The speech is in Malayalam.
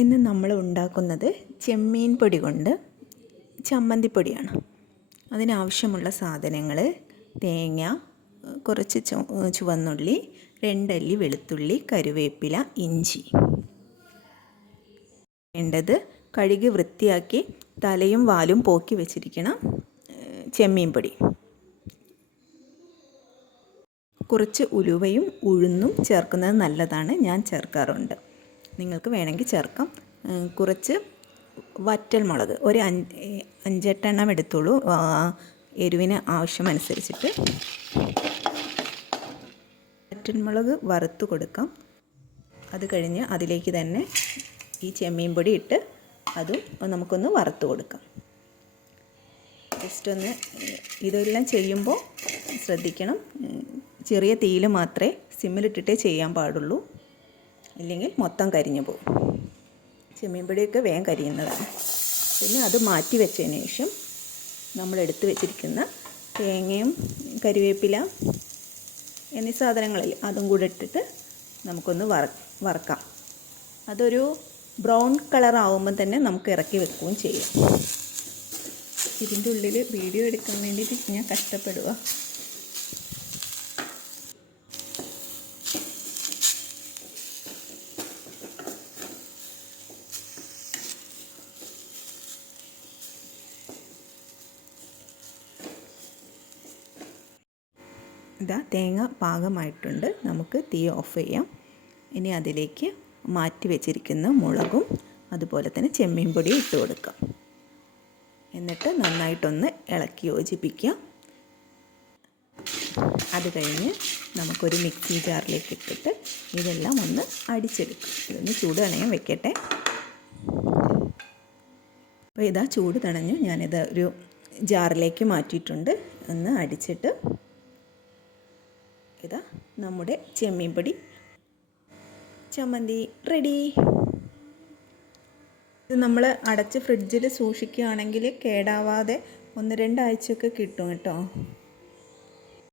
ഇന്ന് നമ്മൾ ഉണ്ടാക്കുന്നത് ചെമ്മീൻ പൊടി കൊണ്ട് ചമ്മന്തിപ്പൊടിയാണ്. അതിനാവശ്യമുള്ള സാധനങ്ങൾ: തേങ്ങ, കുറച്ച് ചുവന്നുള്ളി, 2 അല്ലി വെളുത്തുള്ളി, കറിവേപ്പില, ഇഞ്ചി. വേണ്ടത് കഴുകി വൃത്തിയാക്കി തലയും വാലും പോക്കി വെച്ചിരിക്കണം ചെമ്മീൻ പൊടി. കുറച്ച് ഉലുവയും ഉഴുന്നും ചേർക്കുന്നത് നല്ലതാണ്, ഞാൻ ചേർക്കാറുണ്ട്. നിങ്ങൾക്ക് വേണമെങ്കിൽ ചേർക്കാം. കുറച്ച് വറ്റൽമുളക് ഒരു 5-8 എണ്ണം എടുത്തോളൂ, എരിവിന് ആവശ്യമനുസരിച്ചിട്ട്. വറ്റൽമുളക് വറുത്ത് കൊടുക്കാം. അത് കഴിഞ്ഞ് അതിലേക്ക് തന്നെ ഈ ചെമ്മീൻ പൊടി ഇട്ട് അതും നമുക്കൊന്ന് വറുത്ത് കൊടുക്കാം. ജസ്റ്റ് ഒന്ന് ഇതെല്ലാം ചെയ്യുമ്പോൾ ശ്രദ്ധിക്കണം, ചെറിയ തീയിൽ മാത്രമേ സിമ്മിലിട്ടിട്ടേ ചെയ്യാൻ പാടുള്ളൂ, ഇല്ലെങ്കിൽ മൊത്തം കരിഞ്ഞു പോകും. ചെമ്മീൻ പൊടിയൊക്കെ വേഗം കരിയുന്നതാണ്. പിന്നെ അത് മാറ്റി വെച്ചതിന് ശേഷം നമ്മൾ എടുത്ത് വെച്ചിരിക്കുന്ന തേങ്ങയും കറിവേപ്പില എന്നീ സാധനങ്ങളിൽ അതും കൂടെ ഇട്ടിട്ട് നമുക്കൊന്ന് വറക്കാം. അതൊരു ബ്രൗൺ കളർ ആവുമ്പോൾ തന്നെ നമുക്ക് ഇറക്കി വെക്കുകയും ചെയ്യാം. ഇതിൻ്റെ ഉള്ളിൽ വീഡിയോ എടുക്കാൻ വേണ്ടിയിട്ട് ഞാൻ കഷ്ടപ്പെടുക. ഇതാ തേങ്ങ പാകമായിട്ടുണ്ട്, നമുക്ക് തീ ഓഫ് ചെയ്യാം. ഇനി അതിലേക്ക് മാറ്റി വെച്ചിരിക്കുന്ന മുളകും അതുപോലെ തന്നെ ചെമ്മീൻ പൊടിയും ഇട്ട് കൊടുക്കാം. എന്നിട്ട് നന്നായിട്ടൊന്ന് ഇളക്കി യോജിപ്പിക്കുക. അത് കഴിഞ്ഞ് നമുക്കൊരു മിക്സി ജാറിലേക്ക് ഇട്ടിട്ട് ഇതെല്ലാം ഒന്ന് അടിച്ചെടുക്കും. ഇതൊന്ന് ചൂട് തണയാൻ വെക്കട്ടെ. അപ്പോൾ ഇതാ ചൂട് തണഞ്ഞു, ഞാനിത് ഒരു ജാറിലേക്ക് മാറ്റിയിട്ടുണ്ട്. ഒന്ന് അടിച്ചിട്ട് ഇതാ നമ്മുടെ ചെമ്മീൻ പൊടി ചമ്മന്തി റെഡി. ഇത് നമ്മൾ അടച്ച് ഫ്രിഡ്ജിൽ സൂക്ഷിക്കുകയാണെങ്കിൽ കേടാവാതെ 1-2 ആഴ്ചയൊക്കെ കിട്ടും കേട്ടോ.